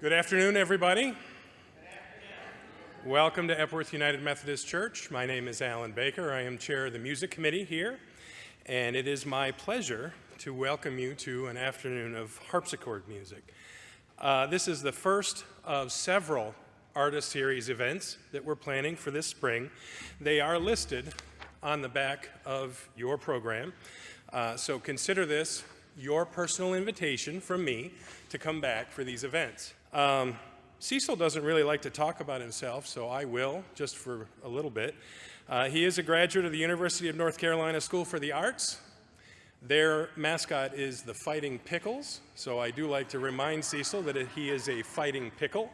Good afternoon, everybody. Welcome to Epworth United Methodist Church. My name is Alan Baker. I am chair of the music committee here, and it is my pleasure to welcome you to an afternoon of harpsichord music. This is the first of several Artist Series events that we're planning for this spring. They are listed on the back of your program, so consider this your personal invitation from me to come back for these events. Cecil doesn't really like to talk about himself, so I will, just for a little bit. He is a graduate of the University of North Carolina School for the Arts. Their mascot is the Fighting Pickles, so I do like to remind Cecil that he is a fighting pickle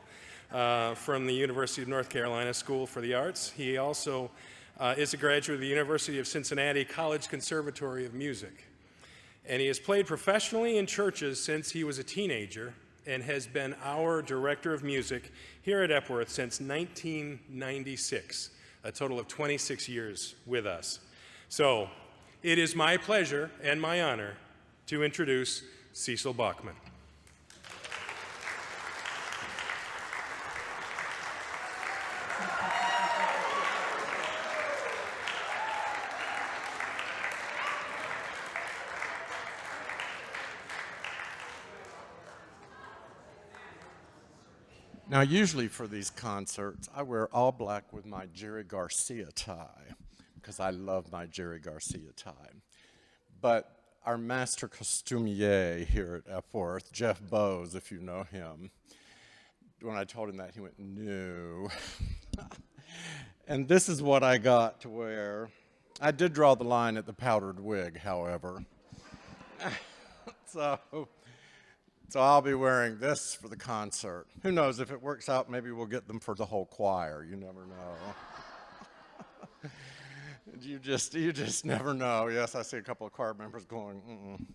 from the University of North Carolina School for the Arts. He also is a graduate of the University of Cincinatti College Conservatory of Music. And he has played professionally in churches since he was a teenager and has been our director of music here at Epworth since 1996, a total of 26 years with us. So it is my pleasure and my honor to introduce Cecil Baughman. Now, usually for these concerts, I wear all black with my Jerry Garcia tie, because I love my Jerry Garcia tie. But our master costumier here at Epworth, Jeff Bowes, if you know him, when I told him that, he went, no. And this is what I got to wear. I did draw the line at the powdered wig, however. So I'll be wearing this for the concert. Who knows, if it works out, maybe we'll get them for the whole choir. You never know. You just never know. Yes, I see a couple of choir members going, mm-mm.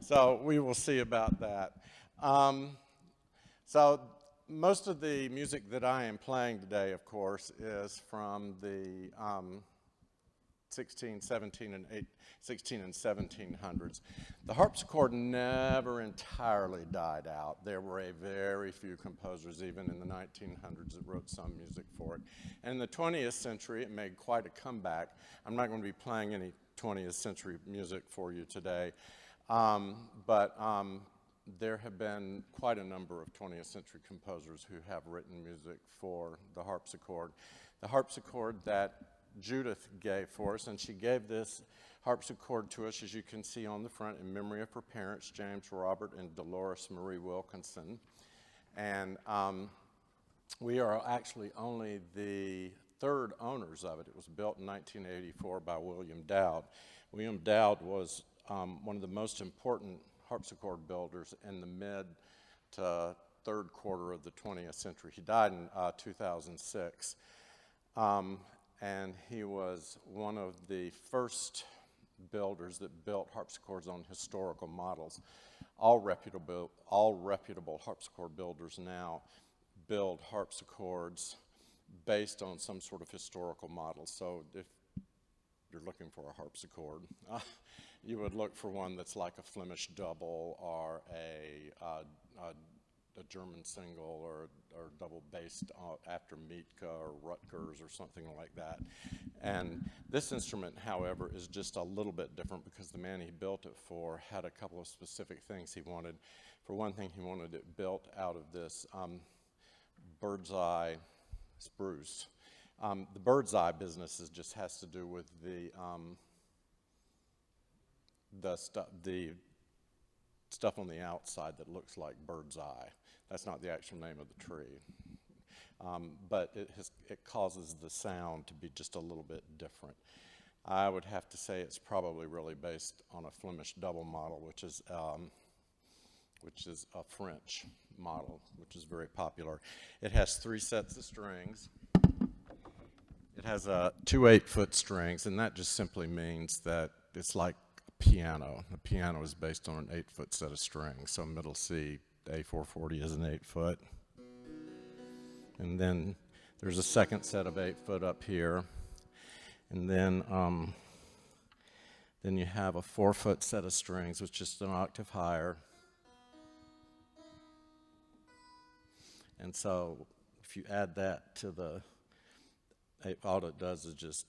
So we will see about that. So most of the music that I am playing today, of course, is from the 16, 17, and 16 and 1700s. The harpsichord never entirely died out. There were a very few composers, even in the 1900s, that wrote some music for it. And in the 20th century, it made quite a comeback. I'm not going to be playing any 20th century music for you today, but there have been quite a number of 20th century composers who have written music for the harpsichord. The harpsichord that Judith gave for us, and she gave this harpsichord to us, as you can see on the front, in memory of her parents, James Robert and Dolores Marie Wilkinson. And we are actually only the third owners of it. It was built in 1984 by William Dowd. William Dowd was one of the most important harpsichord builders in the mid to third quarter of the 20th century. He died in 2006. And he was one of the first builders that built harpsichords on historical models. All reputable harpsichord builders now build harpsichords based on some sort of historical model. So if you're looking for a harpsichord, you would look for one that's like a Flemish double or a German single or double based after Mietka or Rutgers or something like that. And this instrument, however, is just a little bit different because the man he built it for had a couple of specific things he wanted. For one thing, he wanted it built out of this bird's eye spruce. The bird's eye business just has to do with the stuff on the outside that looks like bird's eye. That's not the actual name of the tree. But it causes the sound to be just a little bit different. I would have to say it's probably really based on a Flemish double model, which is a French model, which is very popular. It has 3 sets of strings. It has 2 8-foot strings, and that just simply means that it's like a piano. The piano is based on an 8-foot set of strings, so middle C, A440 is an 8-foot. And then there's a second set of 8-foot up here. And then you have a 4-foot set of strings, which is just an octave higher. And so if you add that to all it does is just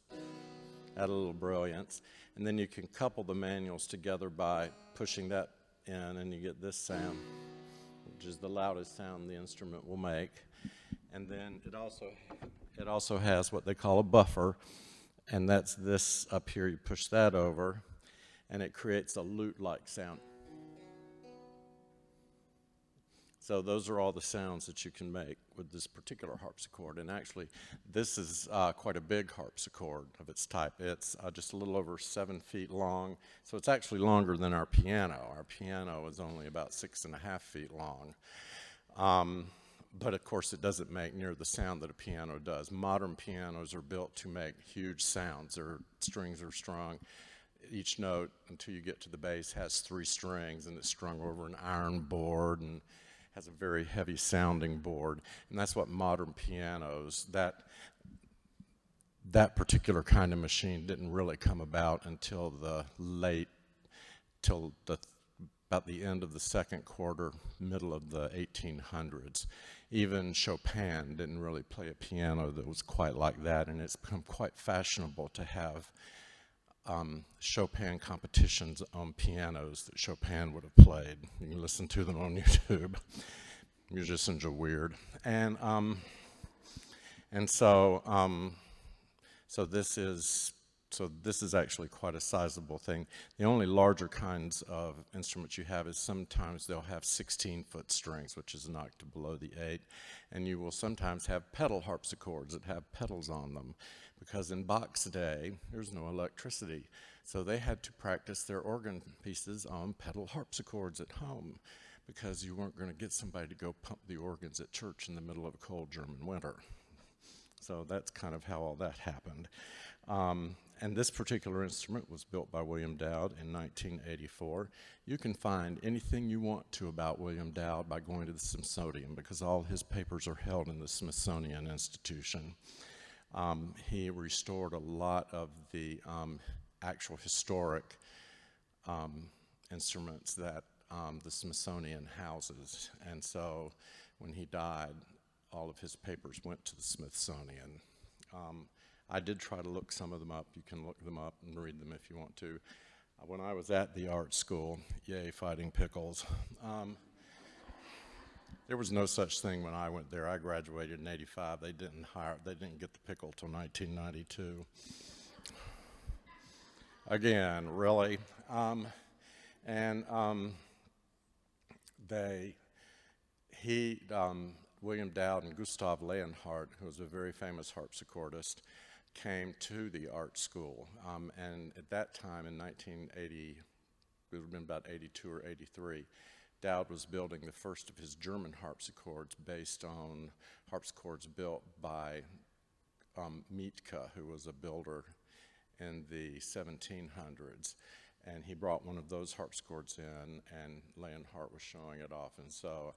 add a little brilliance. And then you can couple the manuals together by pushing that in, and you get this sound, which is the loudest sound the instrument will make. And then it also has what they call a buffer, and that's this up here. You push that over, and it creates a lute-like sound. So those are all the sounds that you can make with this particular harpsichord. And actually, this is quite a big harpsichord of its type. It's just a little over 7 feet long. So it's actually longer than our piano. Our piano is only about 6.5 feet long. But of course, it doesn't make near the sound that a piano does. Modern pianos are built to make huge sounds. Their strings are strung. Each note, until you get to the bass, has 3 strings, and it's strung over an iron board and has a very heavy sounding board. And that's what modern pianos, that particular kind of machine didn't really come about until about the end of the second quarter, middle of the 1800s. Even Chopin didn't really play a piano that was quite like that, and it's become quite fashionable to have Chopin competitions on pianos that Chopin would have played. You can listen to them on YouTube. Musicians are weird, and so this is actually quite a sizable thing. The only larger kinds of instruments you have is sometimes they'll have 16-foot strings, which is an octave below the 8, and you will sometimes have pedal harpsichords that have pedals on them, because in Bach's day, there's no electricity, so they had to practice their organ pieces on pedal harpsichords at home, because you weren't going to get somebody to go pump the organs at church in the middle of a cold German winter. So that's kind of how all that happened. And this particular instrument was built by William Dowd in 1984. You can find anything you want to about William Dowd by going to the Smithsonian, because all his papers are held in the Smithsonian Institution. He restored a lot of the actual historic instruments that the Smithsonian houses. And so when he died, all of his papers went to the Smithsonian. I did try to look some of them up. You can look them up and read them if you want to. When I was at the art school, yay, fighting pickles, there was no such thing when I went there. I graduated in '85. They didn't get the pickle till 1992. Again, really. William Dowd and Gustav Leonhardt, who was a very famous harpsichordist, came to the art school. And at that time, in 1980, it would have been about 82 or 83, Dowd was building the first of his German harpsichords based on harpsichords built by Mietke, who was a builder in the 1700s. And he brought one of those harpsichords in, and Leonhardt was showing it off. And so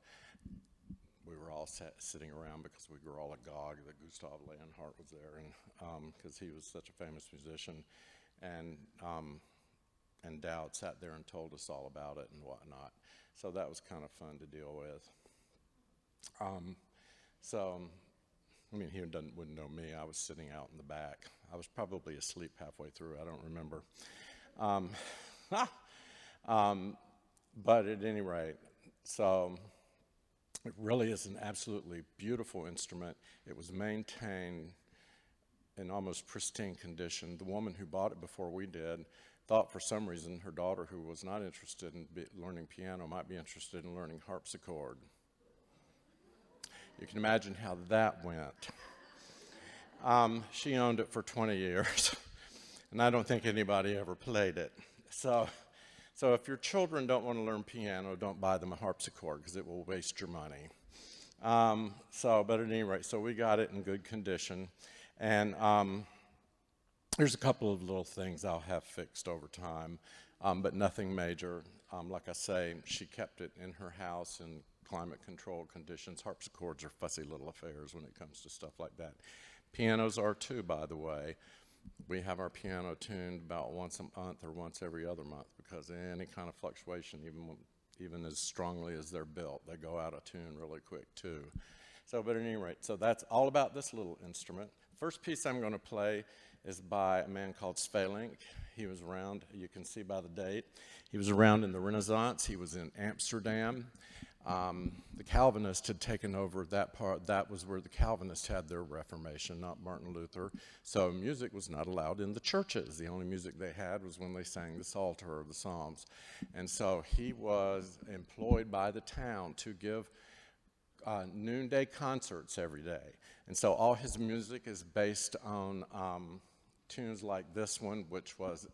we were all sitting around because we were all agog that Gustav Leonhardt was there, and because he was such a famous musician. And Dowd sat there and told us all about it and whatnot. So that was kind of fun to deal with. I mean, he wouldn't know me. I was sitting out in the back. I was probably asleep halfway through. I don't remember. But at any rate, so it really is an absolutely beautiful instrument. It was maintained in almost pristine condition. The woman who bought it before we did thought for some reason her daughter, who was not interested in learning piano, might be interested in learning harpsichord. You can imagine how that went. She owned it for 20 years, and I don't think anybody ever played it. So if your children don't want to learn piano, don't buy them a harpsichord, because it will waste your money. But at any rate, so we got it in good condition. And there's a couple of little things I'll have fixed over time, but nothing major. Like I say, she kept it in her house in climate-controlled conditions. Harpsichords are fussy little affairs when it comes to stuff like that. Pianos are too, by the way. We have our piano tuned about once a month or once every other month, because any kind of fluctuation, even as strongly as they're built, they go out of tune really quick too. So, but at any rate, so that's all about this little instrument. First piece I'm going to play is by a man called Svelink. He was around, you can see by the date, he was around in the Renaissance. He was in Amsterdam. The Calvinists had taken over that part. That was where the Calvinists had their Reformation, not Martin Luther. So music was not allowed in the churches. The only music they had was when they sang the Psalter or the Psalms. And so he was employed by the town to give noonday concerts every day. And so all his music is based on tunes like this one, which was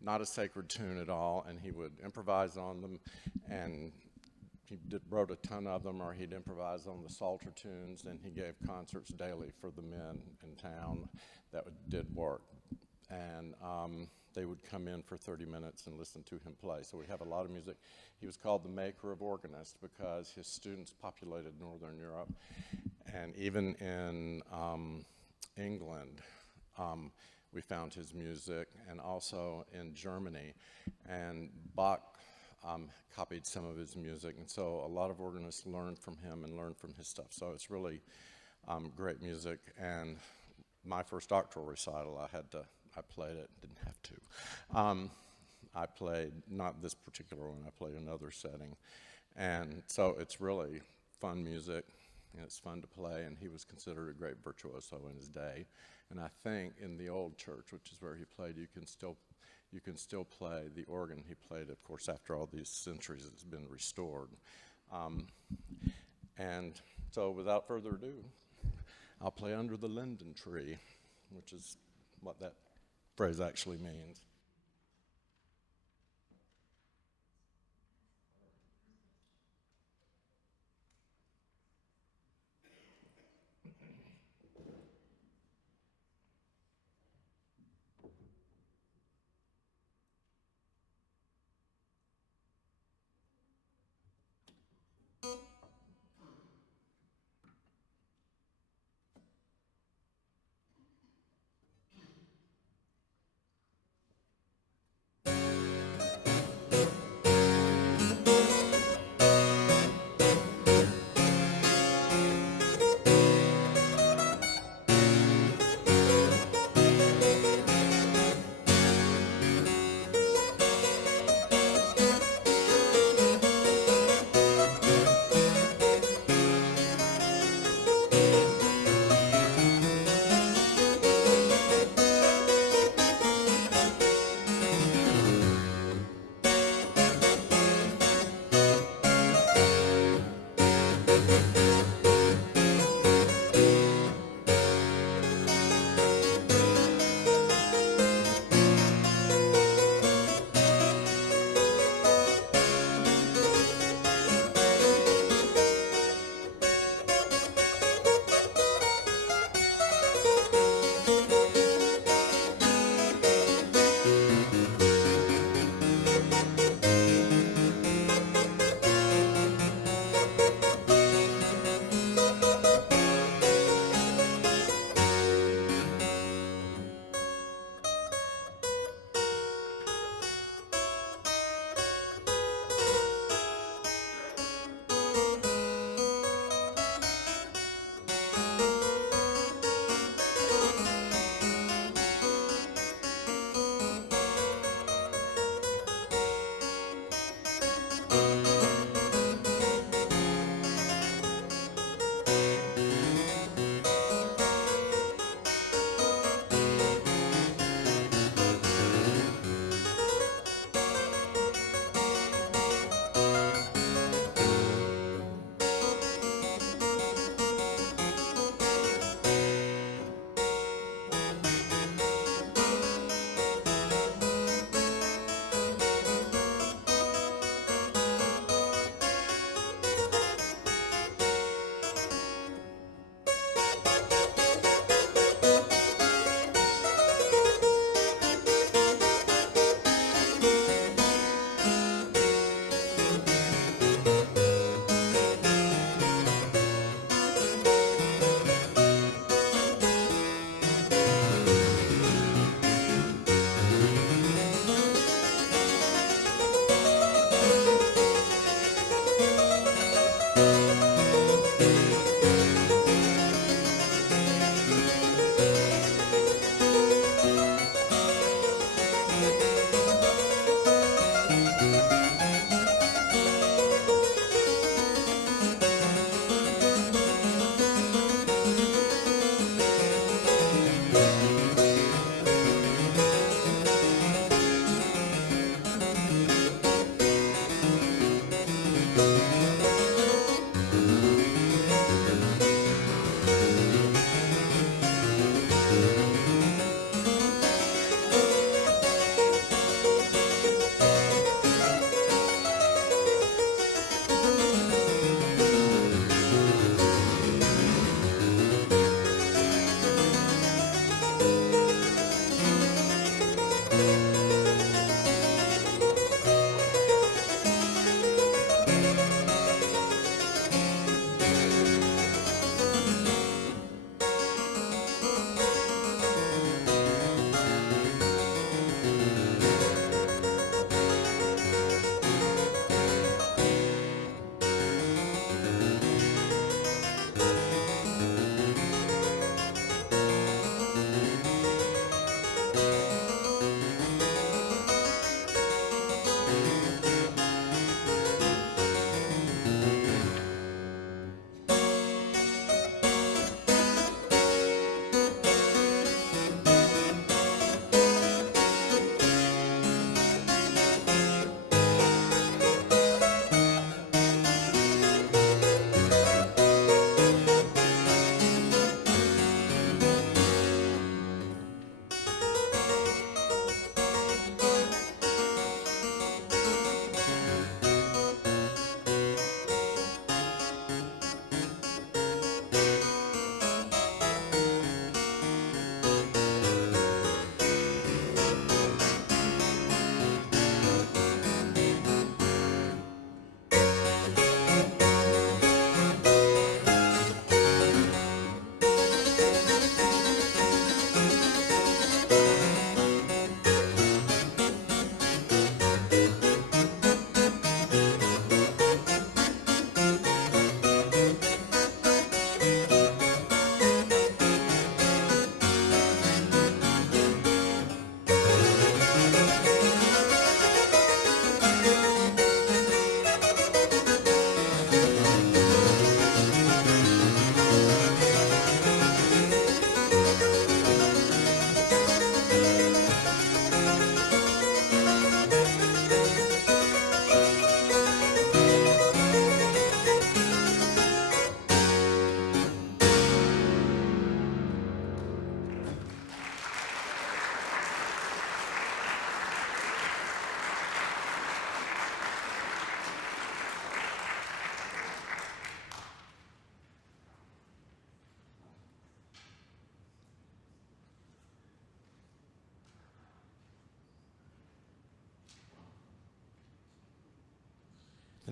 not a sacred tune at all, and he would improvise on them, and he wrote a ton of them, or he'd improvise on the Psalter tunes, and he gave concerts daily for the men in town that did work. And they would come in for 30 minutes and listen to him play. So we have a lot of music. He was called the maker of organists because his students populated Northern Europe. And even in England, we found his music, and also in Germany. And Bach copied some of his music, and so a lot of organists learned from him and learned from his stuff. So it's really great music. And my first doctoral recital, I played it, didn't have to. I played, not this particular one, I played another setting. And so it's really fun music, and it's fun to play, and he was considered a great virtuoso in his day. And I think in the old church, which is where he played, you can still play the organ he played. Of course, after all these centuries, it's been restored. And so without further ado, I'll play Under the Linden Tree, which is what that phrase actually means.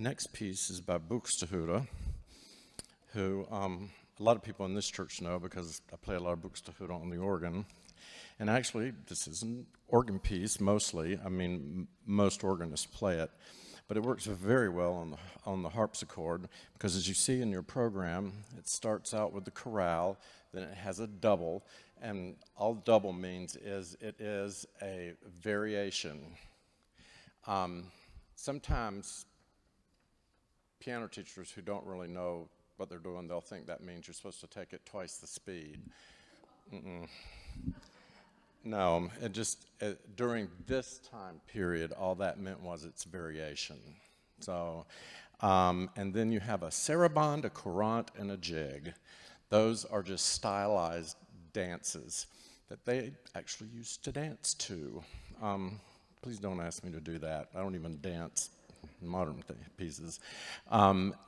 The next piece is by Buxtehude, who a lot of people in this church know because I play a lot of Buxtehude on the organ. And actually, this is an organ piece mostly. I mean, most organists play it. But it works very well on the harpsichord because, as you see in your program, it starts out with the chorale, then it has a double, and all double means is it is a variation. Sometimes piano teachers who don't really know what they're doing, they'll think that means you're supposed to take it twice the speed. No, during this time period, all that meant was its variation. So, and then you have a sarabande, a courant, and a jig. Those are just stylized dances that they actually used to dance to. Please don't ask me to do that. I don't even dance modern pieces. A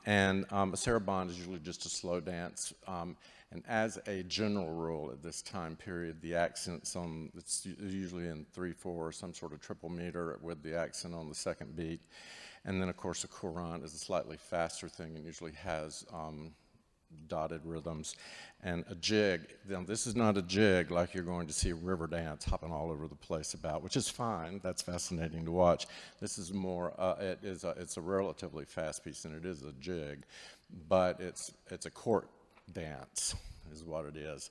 sarabande is usually just a slow dance. And as a general rule at this time period, the accents it's usually in 3/4 or some sort of triple meter with the accent on the second beat. And then, of course, a courant is a slightly faster thing and usually has dotted rhythms. And a jig, now this is not a jig like you're going to see a river dance hopping all over the place about, which is fine. That's fascinating to watch. This is more, it's a relatively fast piece, and it is a jig, but it's a court dance is what it is.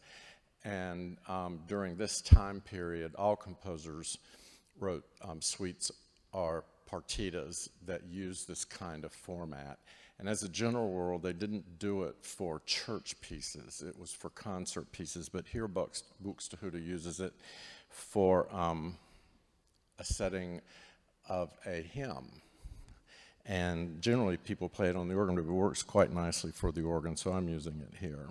And during this time period, all composers wrote suites or partitas that use this kind of format. And as a general rule, they didn't do it for church pieces. It was for concert pieces. But here Buxtehude uses it for a setting of a hymn. And generally, people play it on the organ, but it works quite nicely for the organ, so I'm using it here.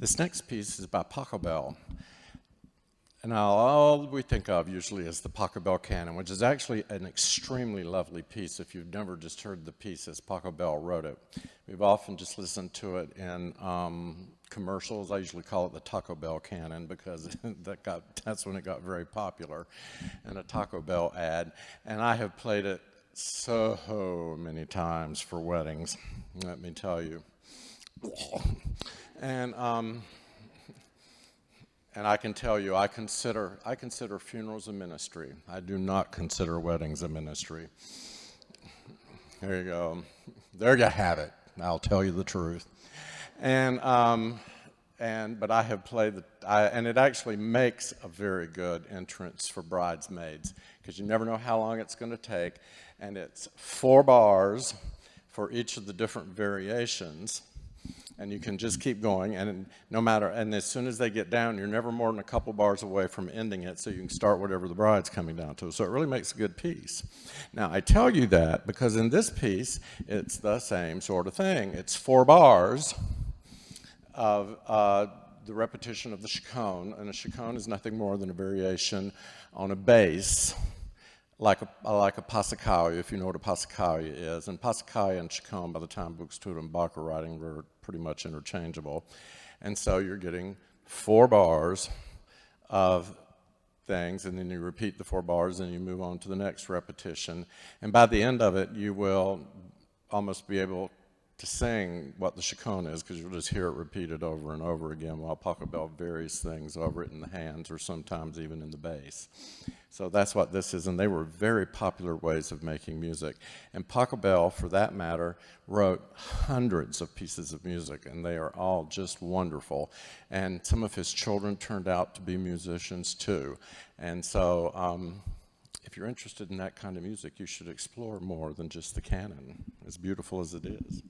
This next piece is by Pachelbel. And now all we think of usually is the Pachelbel canon, which is actually an extremely lovely piece if you've never just heard the piece as Pachelbel wrote it. We've often just listened to it in commercials. I usually call it the Taco Bell canon because that's when it got very popular, in a Taco Bell ad. And I have played it so many times for weddings, let me tell you. And I can tell you, I consider funerals a ministry. I do not consider weddings a ministry. There you go. There you have it. I'll tell you the truth. But I have played and it actually makes a very good entrance for bridesmaids because you never know how long it's going to take, and it's 4 bars for each of the different variations. And you can just keep going, and and as soon as they get down, you're never more than a couple bars away from ending it, so you can start whatever the bride's coming down to. So it really makes a good piece. Now, I tell you that because in this piece, it's the same sort of thing. It's 4 bars of the repetition of the chaconne, and a chaconne is nothing more than a variation on a bass, like a passacaglia, if you know what a passacaglia is. And passacaglia and chaconne, by the time Buxtehude and Bach are writing, were pretty much interchangeable. And so you're getting 4 bars of things, and then you repeat the 4 bars, and you move on to the next repetition. And by the end of it, you will almost be able to sing what the chaconne is, because you'll just hear it repeated over and over again, while Pachelbel varies things over it in the hands, or sometimes even in the bass. So that's what this is, and they were very popular ways of making music. And Pachelbel, for that matter, wrote hundreds of pieces of music, and they are all just wonderful. And some of his children turned out to be musicians too. And so if you're interested in that kind of music, you should explore more than just the canon, as beautiful as it is.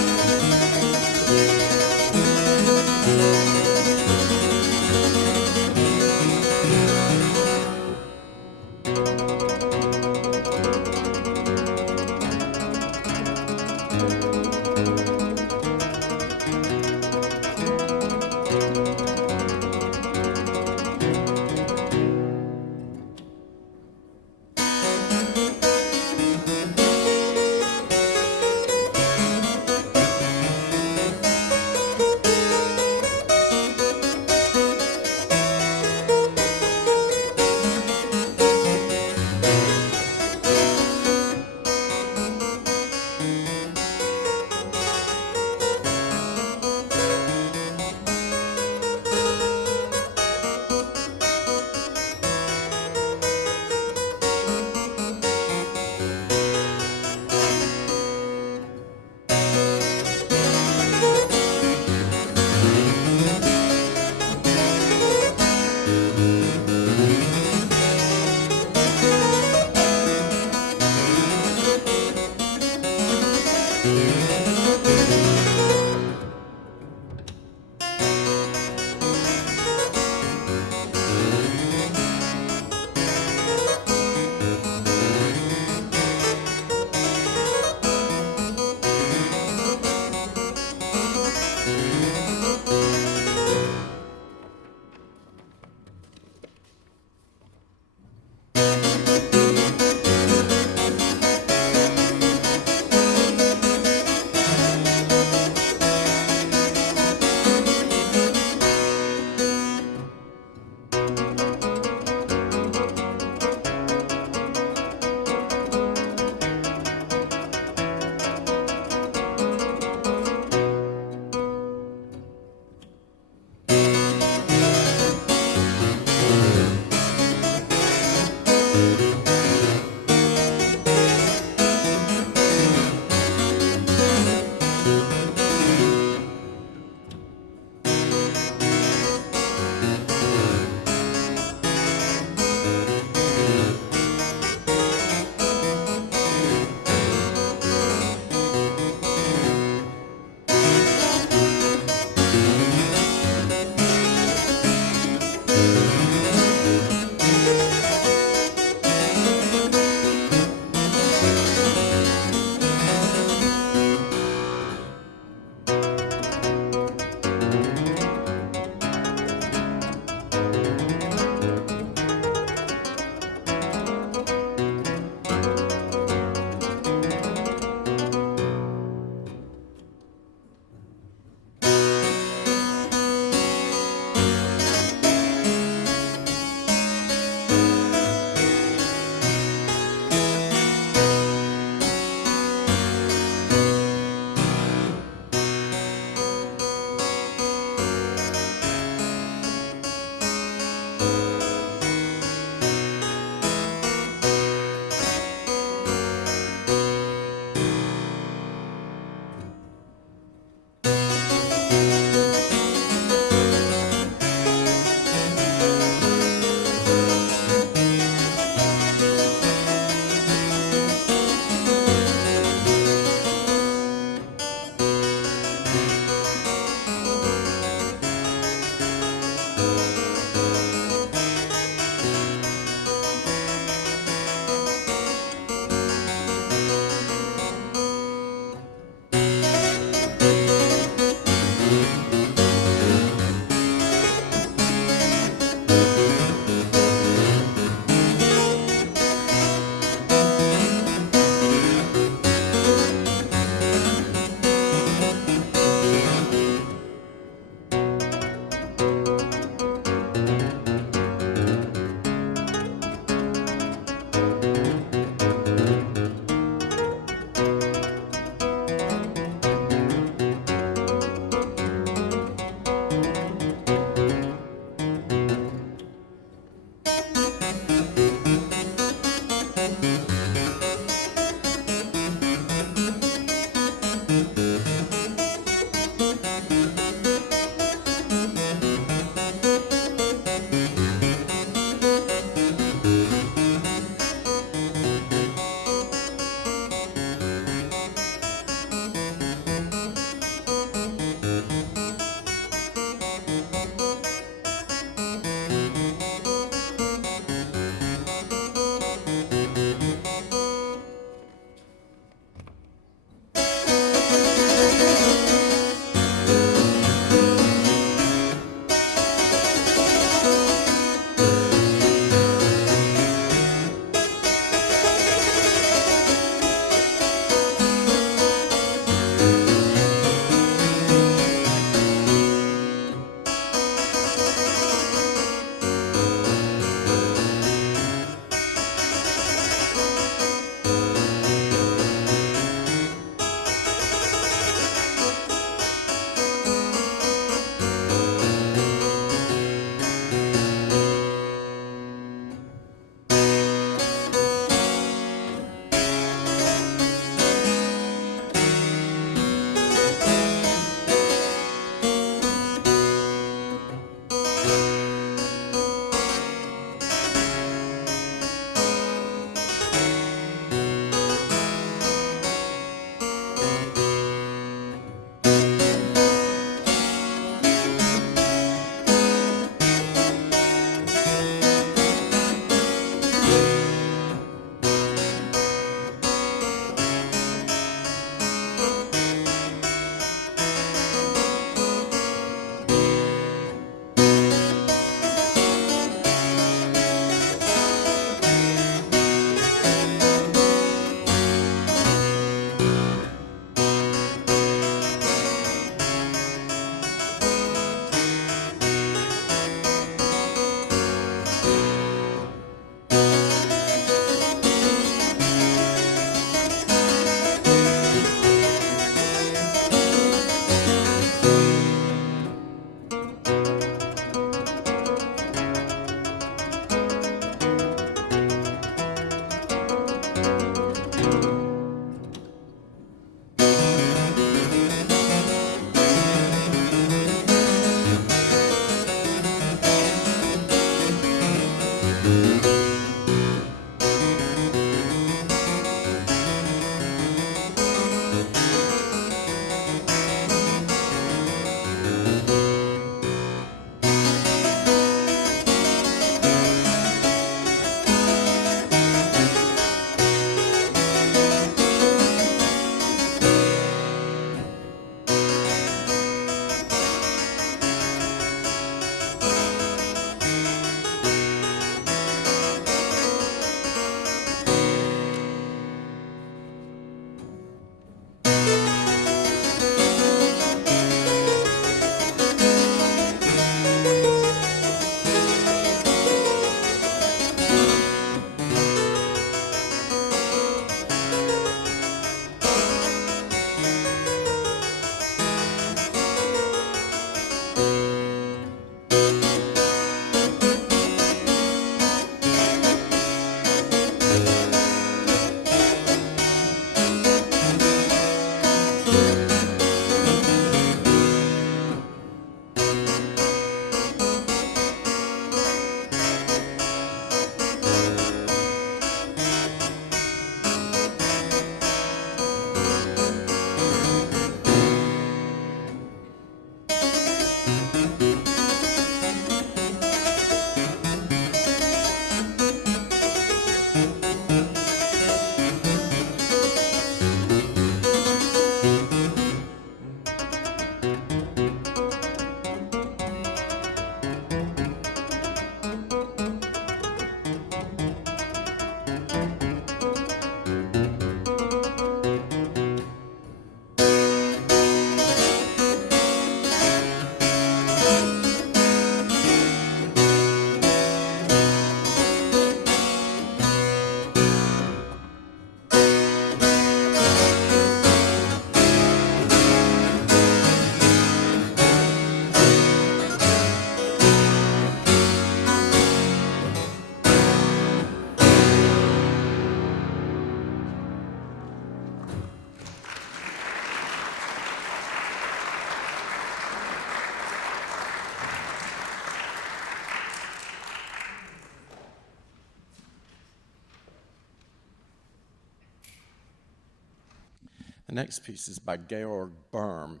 The next piece is by Georg Böhm,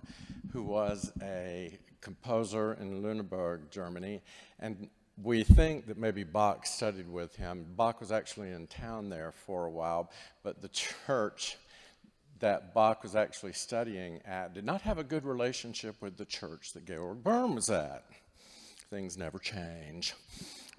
who was a composer in Lüneburg, Germany, and we think that maybe Bach studied with him. Bach was actually in town there for a while, but the church that Bach was actually studying at did not have a good relationship with the church that Georg Böhm was at. Things never change.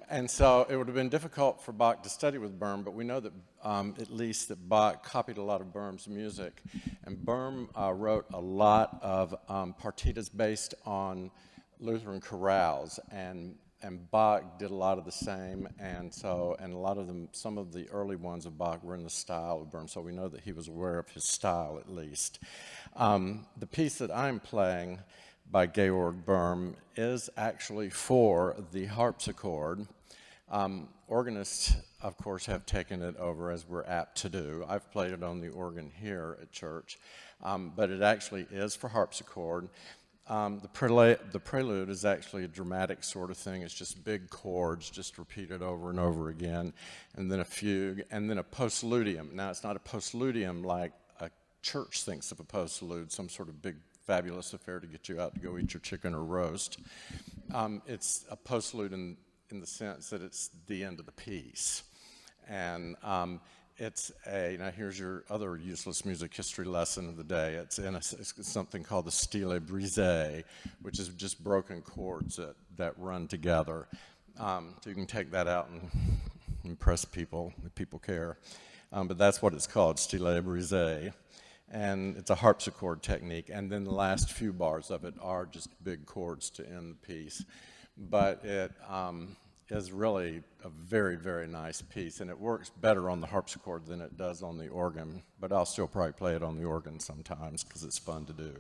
And so it would have been difficult for Bach to study with Böhm, but we know that at least that Bach copied a lot of Böhm's music. And Böhm wrote a lot of partitas based on Lutheran chorales, and Bach did a lot of the same, and a lot of them, some of the early ones of Bach were in the style of Böhm, so we know that he was aware of his style at least. The piece that I'm playing by Georg Böhm is actually for the harpsichord. Organists, of course, have taken it over, as we're apt to do. I've played it on the organ here at church, but it actually is for harpsichord. The prelude is actually a dramatic sort of thing. It's just big chords, just repeated over and over again, and then a fugue, and then a postludium. Now, it's not a postludium like a church thinks of a postlude, some sort of big fabulous affair to get you out to go eat your chicken or roast. It's a postlude in the sense that it's the end of the piece. And now here's your other useless music history lesson of the day. It's something called the stile brisé, which is just broken chords that run together. So you can take that out and impress people if people care. But that's what it's called, stile brisé. And it's a harpsichord technique, and then the last few bars of it are just big chords to end the piece. But it is really a very, very nice piece, and it works better on the harpsichord than it does on the organ, but I'll still probably play it on the organ sometimes because it's fun to do.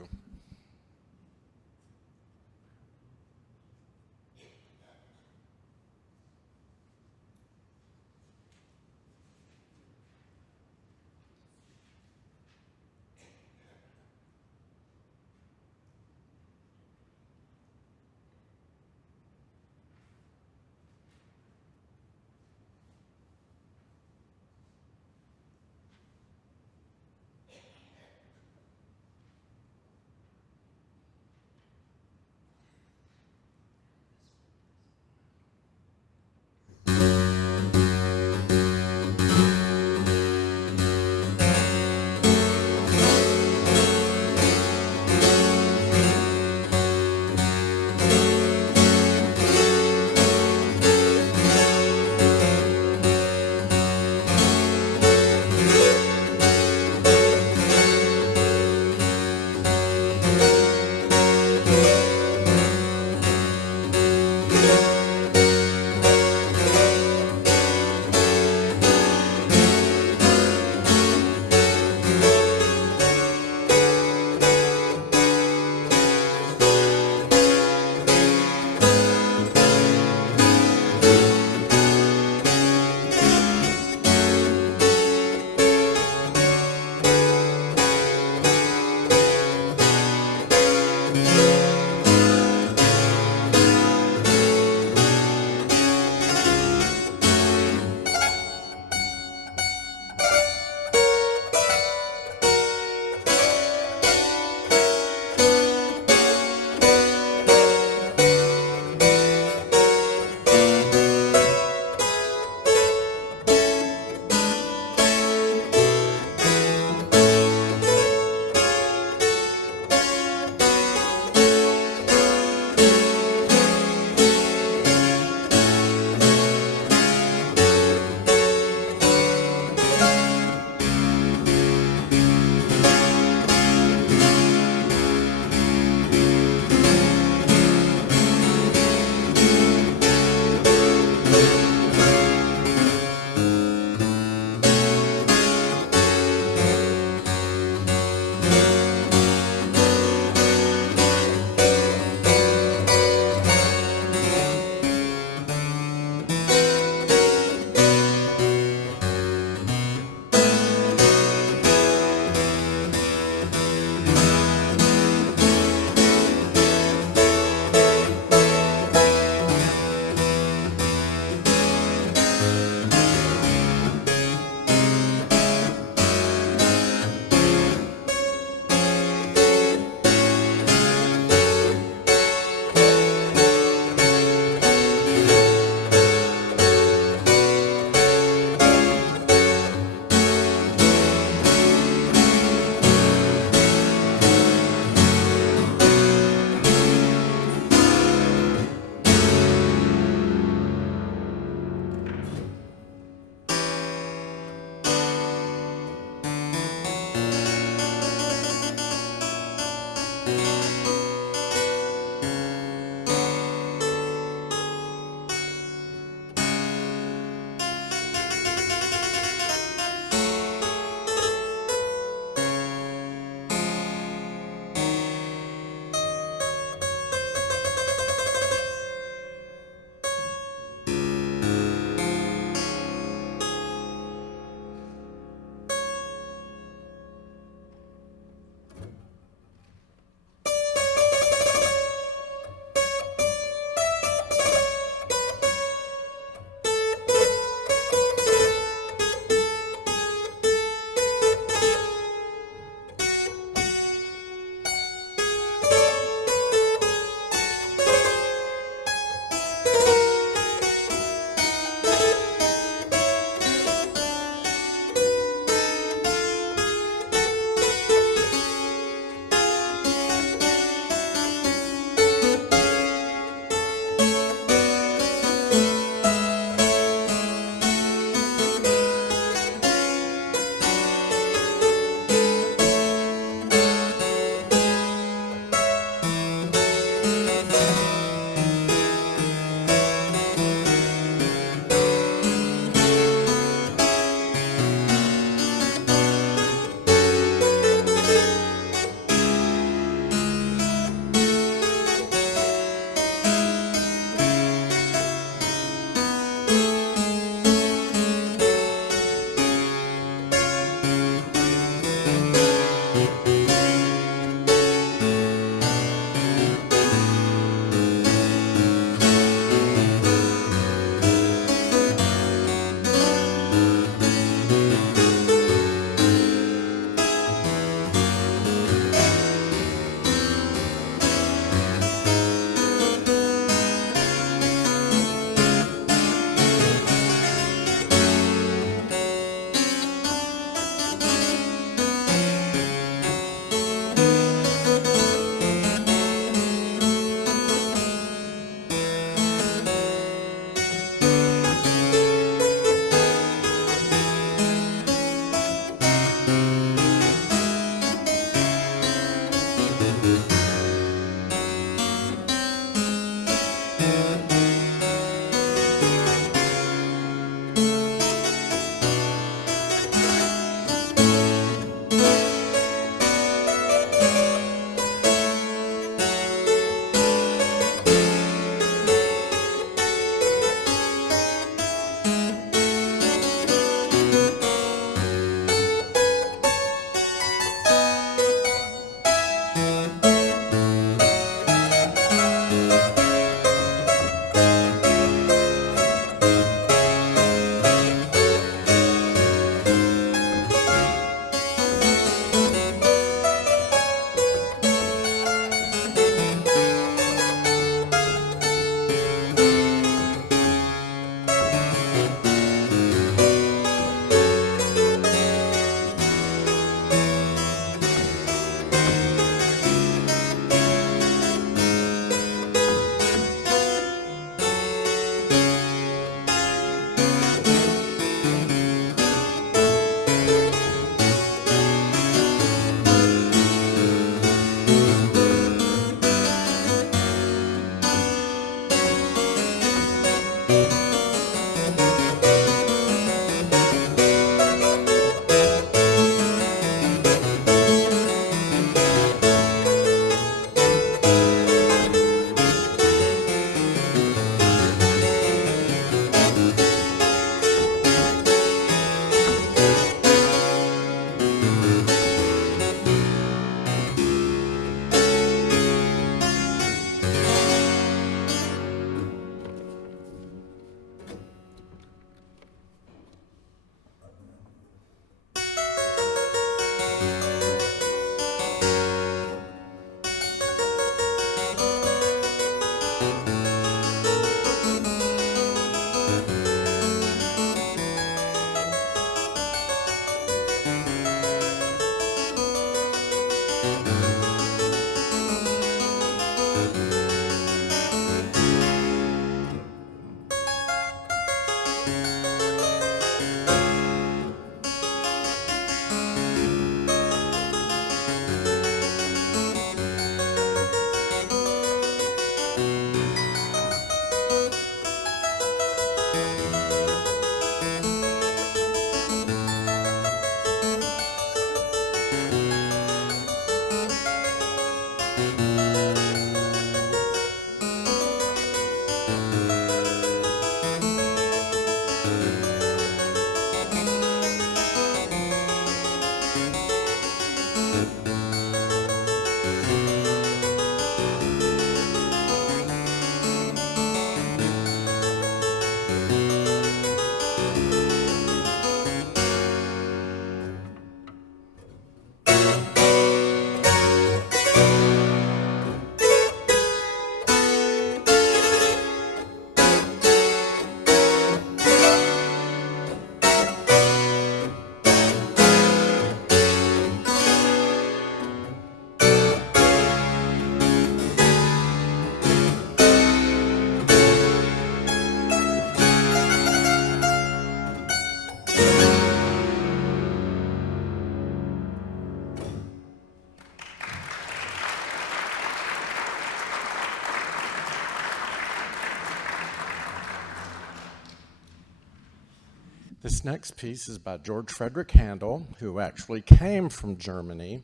This next piece is by George Frederick Handel, who actually came from Germany.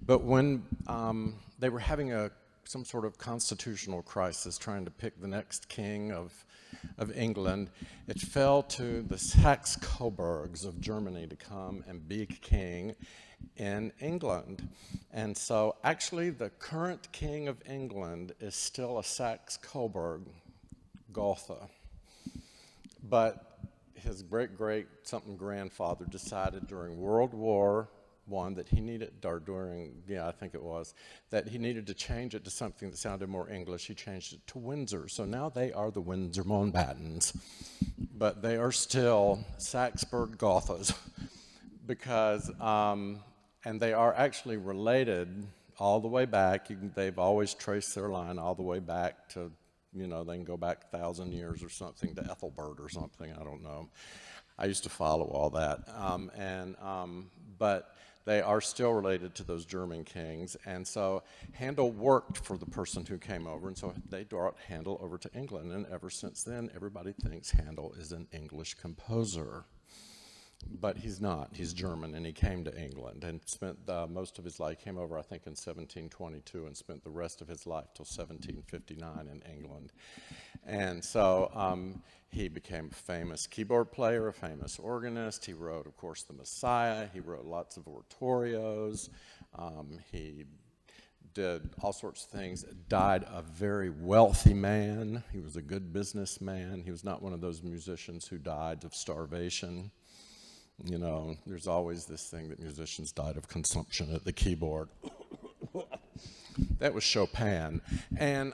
But when they were having some sort of constitutional crisis, trying to pick the next king of England, it fell to the Saxe-Coburgs of Germany to come and be king in England. And so actually the current king of England is still a Saxe-Coburg, Gotha. But his great-great something grandfather decided during World War I that he needed, or during, yeah, I think it was, that he needed to change it to something that sounded more English. He changed it to Windsor. So now they are the Windsor Mountbattens, but they are still Saxburg Gothas because, and they are actually related all the way back. They've always traced their line all the way back to, you know, they can go back 1,000 years or something to Ethelbert or something, I don't know. I used to follow all that. But they are still related to those German kings. And so Handel worked for the person who came over, and so they brought Handel over to England. And ever since then, everybody thinks Handel is an English composer. But he's not. He's German, and he came to England and spent most of his life, came over I think in 1722 and spent the rest of his life till 1759 in England. And so he became a famous keyboard player, a famous organist. He wrote, of course, The Messiah. He wrote lots of oratorios. He did all sorts of things. Died a very wealthy man. He was a good businessman. He was not one of those musicians who died of starvation. You know, there's always this thing that musicians died of consumption at the keyboard. That was Chopin. And,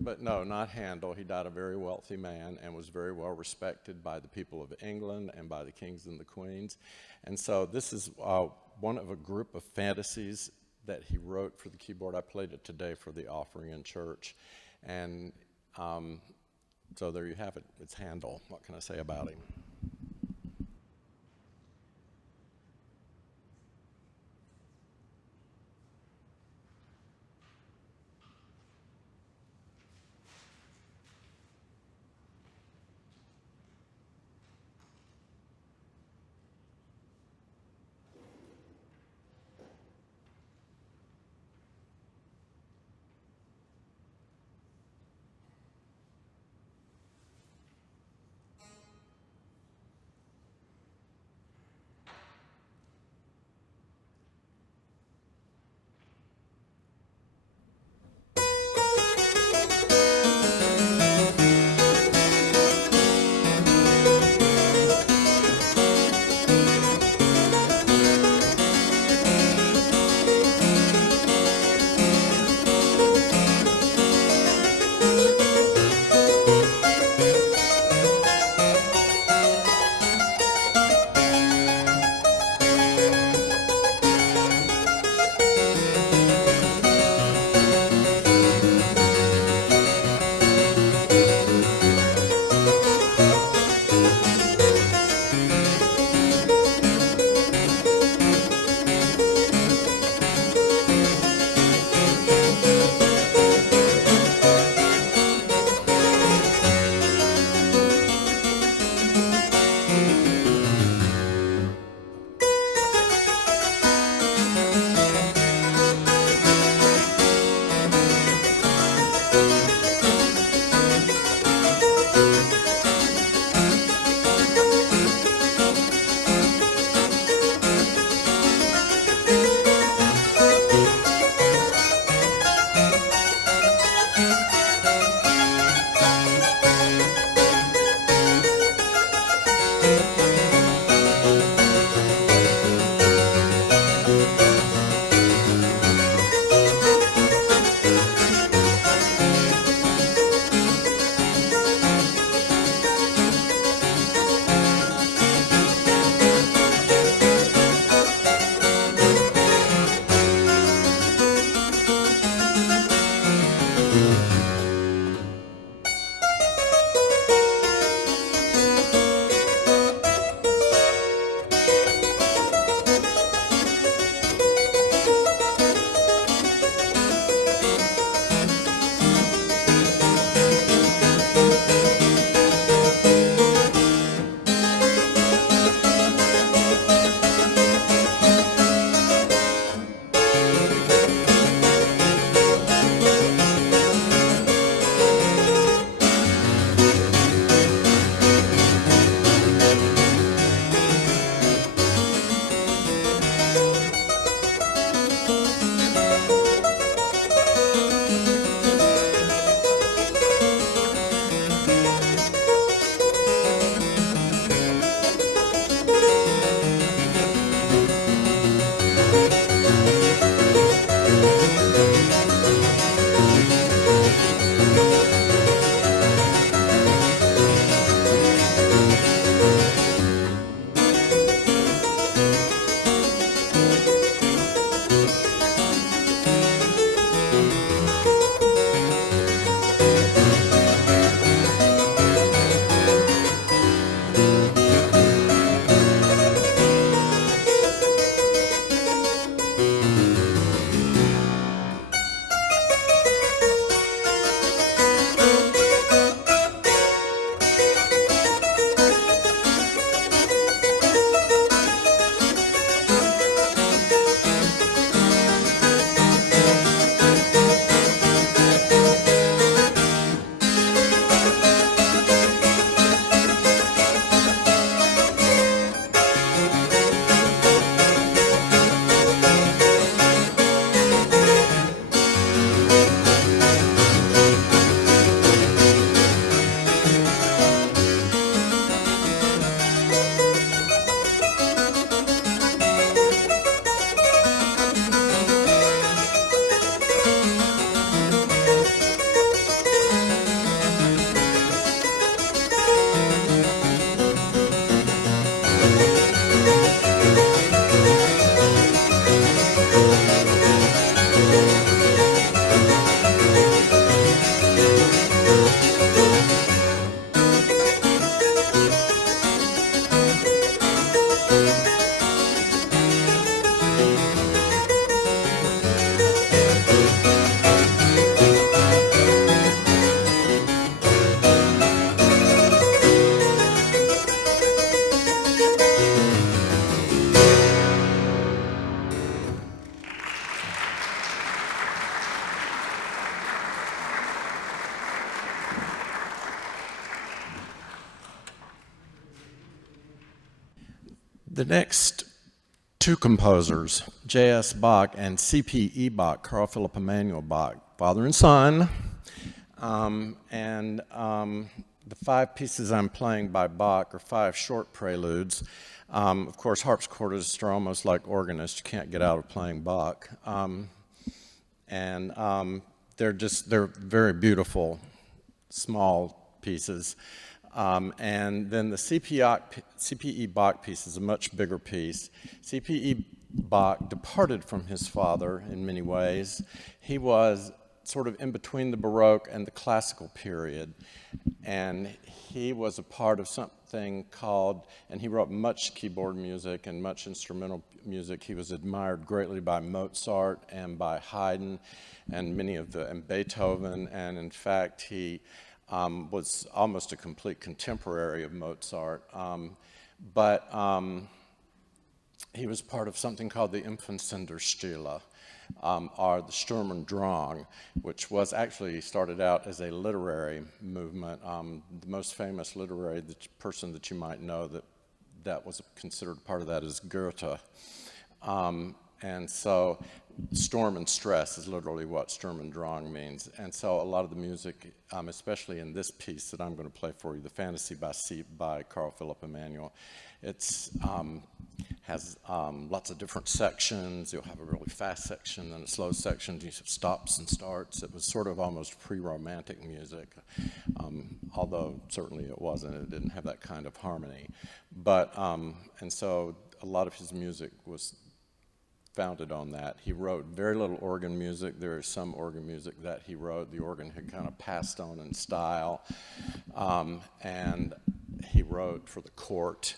but no, not Handel. He died a very wealthy man and was very well respected by the people of England and by the kings and the queens. And so this is one of a group of fantasies that he wrote for the keyboard. I played it today for the offering in church. And so there you have it. It's Handel. What can I say about him? The next two composers, J.S. Bach and C.P.E. Bach, Carl Philipp Emanuel Bach, father and son. The 5 pieces I'm playing by Bach are 5 short preludes. Of course, harpsichordists are almost like organists. You can't get out of playing Bach. They're very beautiful, small pieces. And then the C.P.E. Bach piece is a much bigger piece. C.P.E. Bach departed from his father in many ways. He was sort of in between the Baroque and the classical period. And he was a part of something called, and he wrote much keyboard music and much instrumental music. He was admired greatly by Mozart and by Haydn and and Beethoven. And in fact, he was almost a complete contemporary of Mozart. He was part of something called the Infansenderstille, or the Sturm und Drang, which was actually started out as a literary movement. The most famous literary person that you might know that was considered part of that is Goethe. And so storm and stress is literally what Sturm und Drang means. And so a lot of the music, especially in this piece that I'm going to play for you, the Fantasie by Carl Philipp Emanuel, has lots of different sections. You'll have a really fast section and a slow section. You have stops and starts. It was sort of almost pre-romantic music, although certainly it wasn't. It didn't have that kind of harmony. And so a lot of his music was founded on that. He wrote very little organ music. There is some organ music that he wrote. The organ had kind of passed on in style. And he wrote for the court,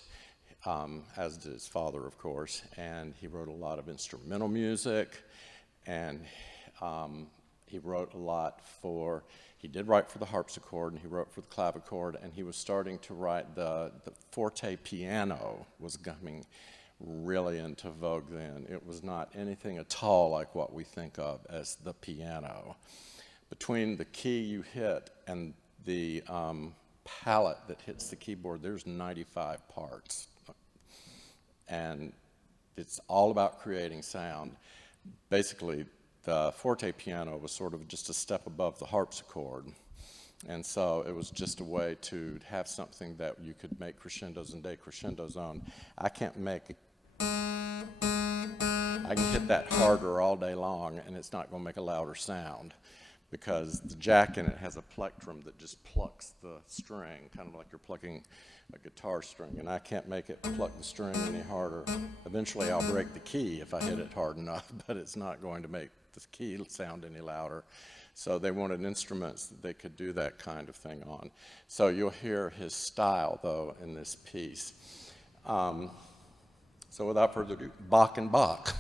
as did his father, of course, and he wrote a lot of instrumental music, and he wrote a lot he did write for the harpsichord, and he wrote for the clavichord, and he was starting to write the forte piano was coming really into vogue then. It was not anything at all like what we think of as the piano. Between the key you hit and the palette that hits the keyboard, there's 95 parts. And it's all about creating sound. Basically, the forte piano was sort of just a step above the harpsichord. And so it was just a way to have something that you could make crescendos and decrescendos on. I can't I can hit that harder all day long, and it's not going to make a louder sound, because the jack in it has a plectrum that just plucks the string, kind of like you're plucking a guitar string, and I can't make it pluck the string any harder. Eventually I'll break the key if I hit it hard enough, but it's not going to make the key sound any louder. So they wanted instruments that they could do that kind of thing on. So you'll hear his style, though, in this piece. So without further ado, Bach and Bach.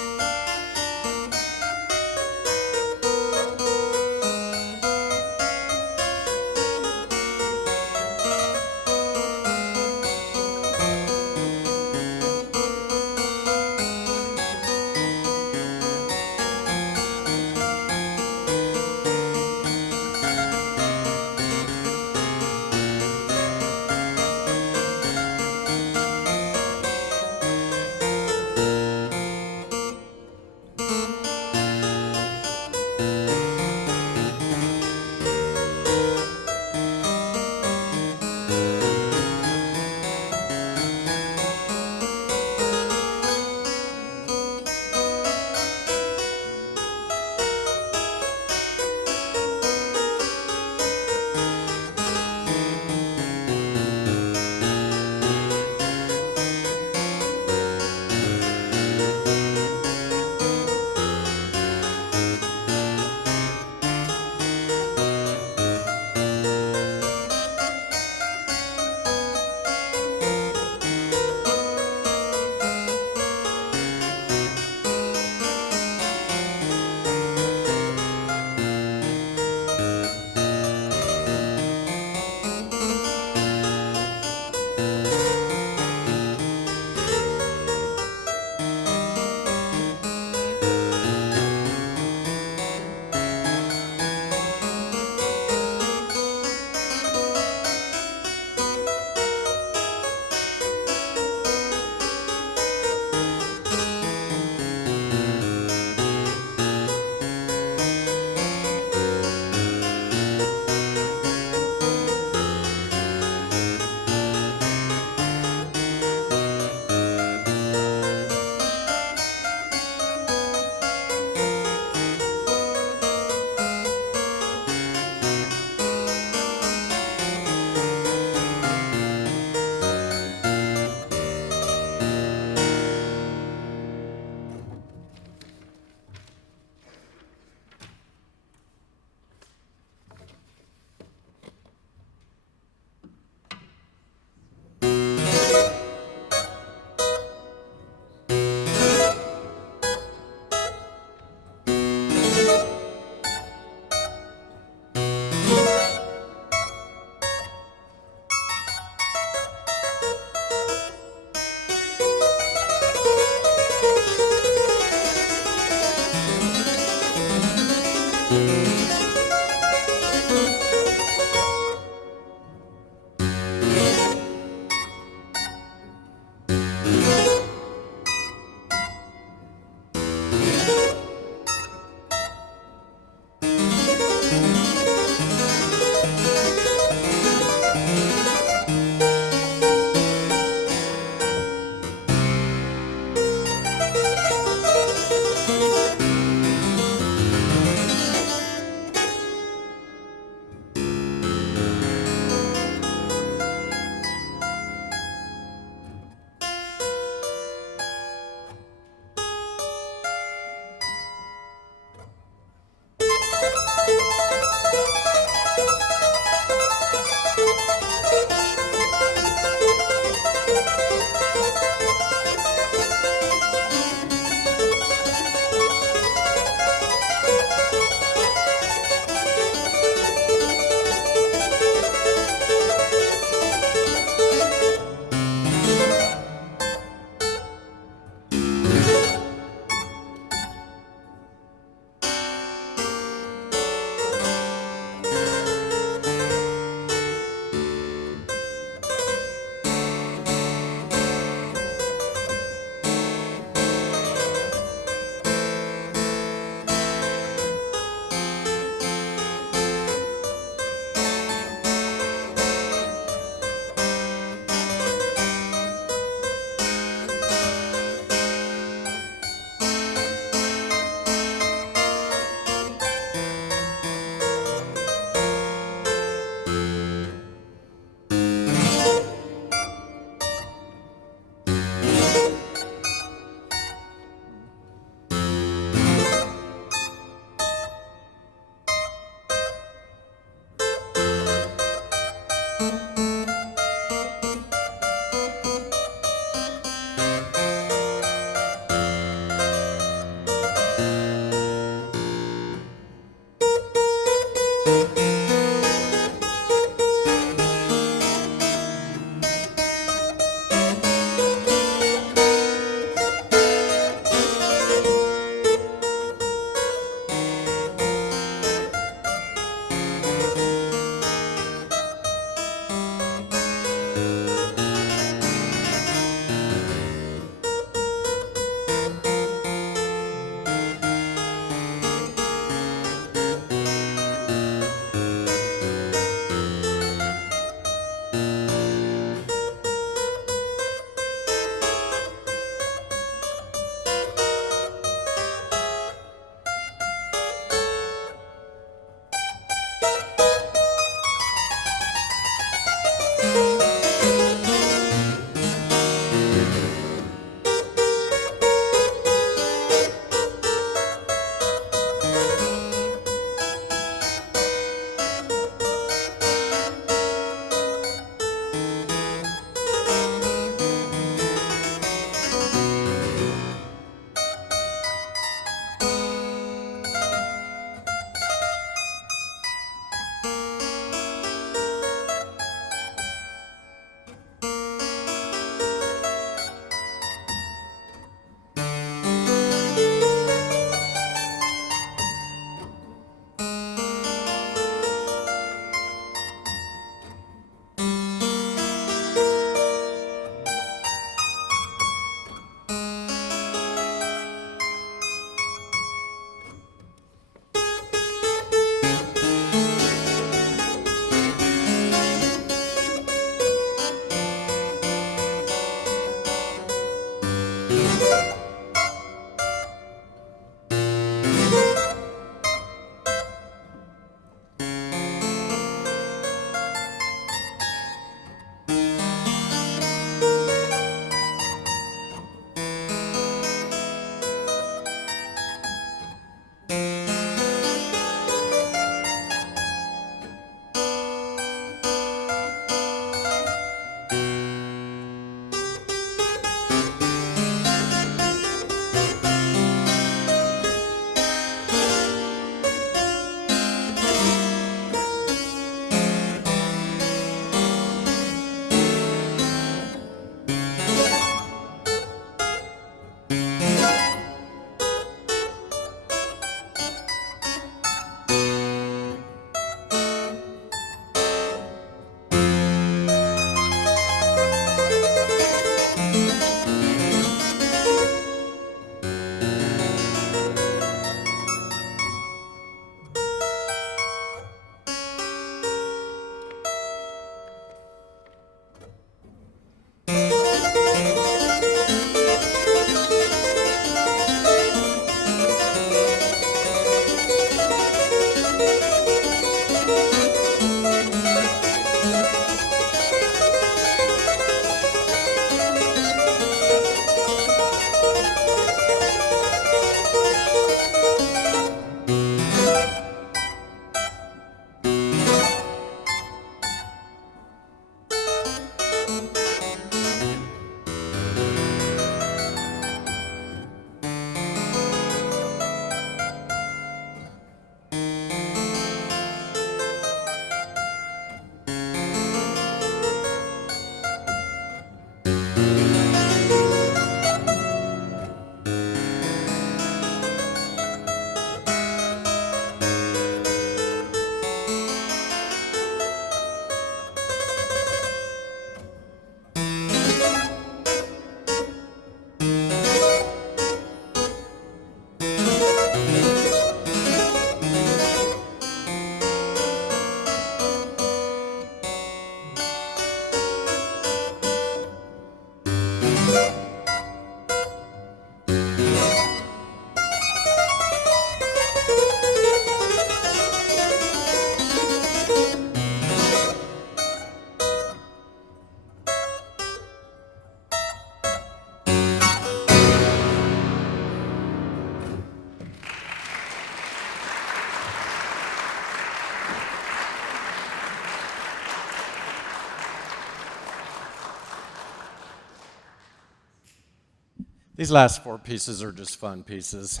These last four pieces are just fun pieces.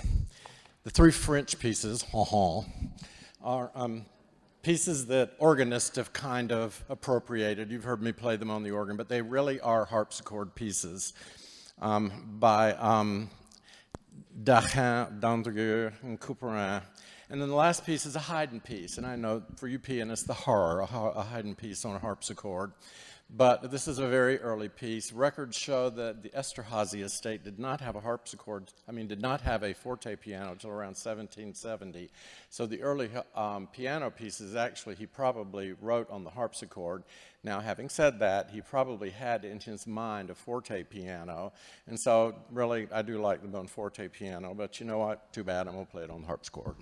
The three French pieces, are pieces that organists have kind of appropriated. You've heard me play them on the organ, but they really are harpsichord pieces by Dachin, Dandrieu, and Couperin. And then the last piece is a Haydn piece, and I know for you pianists, the horror, a Haydn piece on a harpsichord. But this is a very early piece. Records show that the Esterhazy estate did not have a harpsichord, did not have a forte piano until around 1770. So the early piano pieces, actually, he probably wrote on the harpsichord. Now, having said that, he probably had in his mind a forte piano. And so, really, I do like the bon forte piano, but you know what? Too bad, I'm going to play it on the harpsichord.